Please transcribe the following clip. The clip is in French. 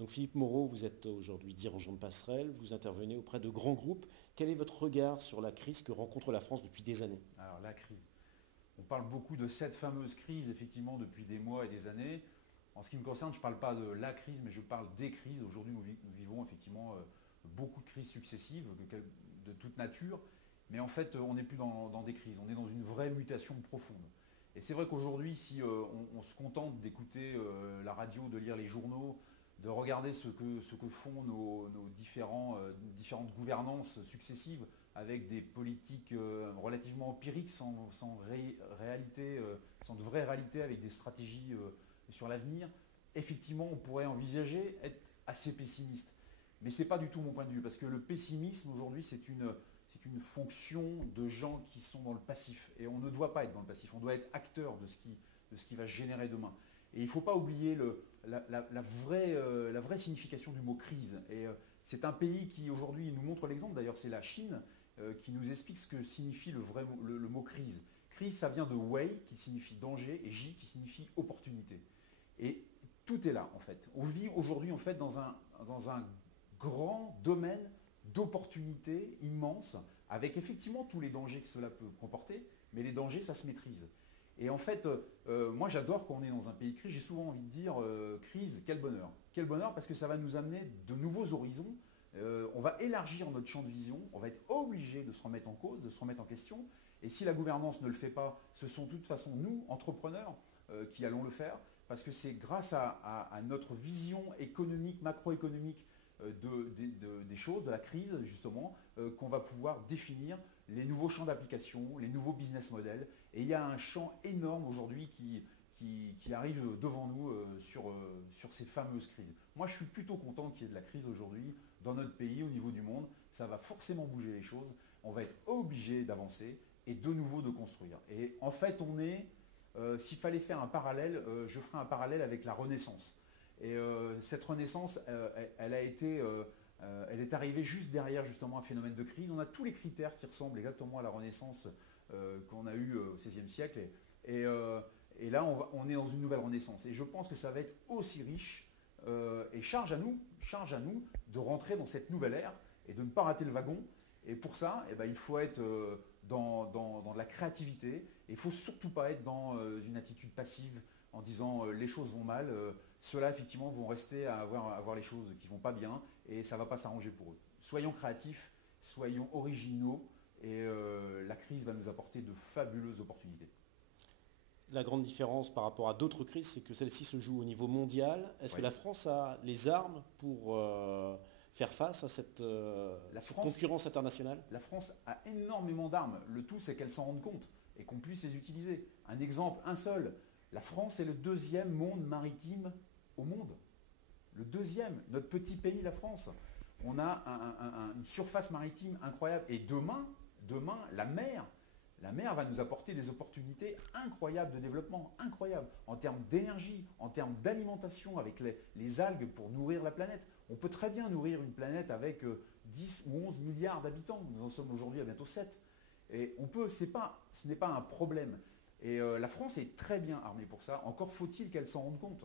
Donc Philippe Moreau, vous êtes aujourd'hui dirigeant de Passerelle, vous intervenez auprès de grands groupes. Quel est votre regard sur la crise que rencontre la France depuis des années? Alors la crise. On parle beaucoup de cette fameuse crise, effectivement, depuis des mois et des années. En ce qui me concerne, je ne parle pas de la crise, mais je parle des crises. Aujourd'hui, nous vivons effectivement beaucoup de crises successives, de toute nature. Mais en fait, on n'est plus dans des crises, on est dans une vraie mutation profonde. Et c'est vrai qu'aujourd'hui, si on se contente d'écouter la radio, de lire les journaux, de regarder ce que font nos différentes gouvernances successives avec des politiques relativement empiriques, réalité, sans de vraie réalité, avec des stratégies sur l'avenir, effectivement, on pourrait envisager être assez pessimiste. Mais ce n'est pas du tout mon point de vue, parce que le pessimisme aujourd'hui, c'est une fonction de gens qui sont dans le passif. Et on ne doit pas être dans le passif, on doit être acteur de ce qui va se générer demain. Et il ne faut pas oublier la vraie signification du mot crise. Et c'est un pays qui aujourd'hui nous montre l'exemple, d'ailleurs c'est la Chine, qui nous explique ce que signifie le mot crise. Crise, ça vient de Wei, qui signifie danger, et Ji, qui signifie opportunité. Et tout est là, en fait. On vit aujourd'hui, en fait, dans un grand domaine d'opportunités immenses, avec effectivement tous les dangers que cela peut comporter, mais les dangers, ça se maîtrise. Et en fait, moi j'adore quand on est dans un pays de crise, j'ai souvent envie de dire crise, quel bonheur. Quel bonheur parce que ça va nous amener de nouveaux horizons, on va élargir notre champ de vision, on va être obligé de se remettre en cause, de se remettre en question. Et si la gouvernance ne le fait pas, ce sont de toute façon nous, entrepreneurs, qui allons le faire, parce que c'est grâce à notre vision économique, macroéconomique, des choses, de la crise justement, qu'on va pouvoir définir les nouveaux champs d'application, les nouveaux business models. Et il y a un champ énorme aujourd'hui qui arrive devant nous sur ces fameuses crises. Moi, je suis plutôt content qu'il y ait de la crise aujourd'hui dans notre pays, au niveau du monde. Ça va forcément bouger les choses. On va être obligé d'avancer et de nouveau de construire. Et en fait, s'il fallait faire un parallèle, je ferai un parallèle avec la Renaissance. Et cette renaissance, elle est arrivée juste derrière justement un phénomène de crise. On a tous les critères qui ressemblent exactement à la renaissance qu'on a eue au XVIe siècle. Et là, on est dans une nouvelle renaissance. Et je pense que ça va être aussi riche. Et charge à nous de rentrer dans cette nouvelle ère et de ne pas rater le wagon. Et pour ça, eh ben, il faut être dans de la créativité. Et il ne faut surtout pas être dans une attitude passive en disant les choses vont mal. Ceux-là, effectivement, vont rester à voir les choses qui ne vont pas bien et ça ne va pas s'arranger pour eux. Soyons créatifs, soyons originaux et la crise va nous apporter de fabuleuses opportunités. La grande différence par rapport à d'autres crises, c'est que celle-ci se joue au niveau mondial. Est-ce que la France a les armes pour faire face à cette concurrence internationale? La France a énormément d'armes. Le tout, c'est qu'elle s'en rende compte et qu'on puisse les utiliser. Un exemple, un seul. La France est le deuxième monde maritime au monde. Le deuxième, notre petit pays, la France. On a une surface maritime incroyable. Et demain, la mer va nous apporter des opportunités incroyables de développement, incroyables, en termes d'énergie, en termes d'alimentation avec les algues pour nourrir la planète. On peut très bien nourrir une planète avec 10 ou 11 milliards d'habitants. Nous en sommes aujourd'hui à bientôt 7. Et ce n'est pas un problème. Et la France est très bien armée pour ça. Encore faut-il qu'elle s'en rende compte.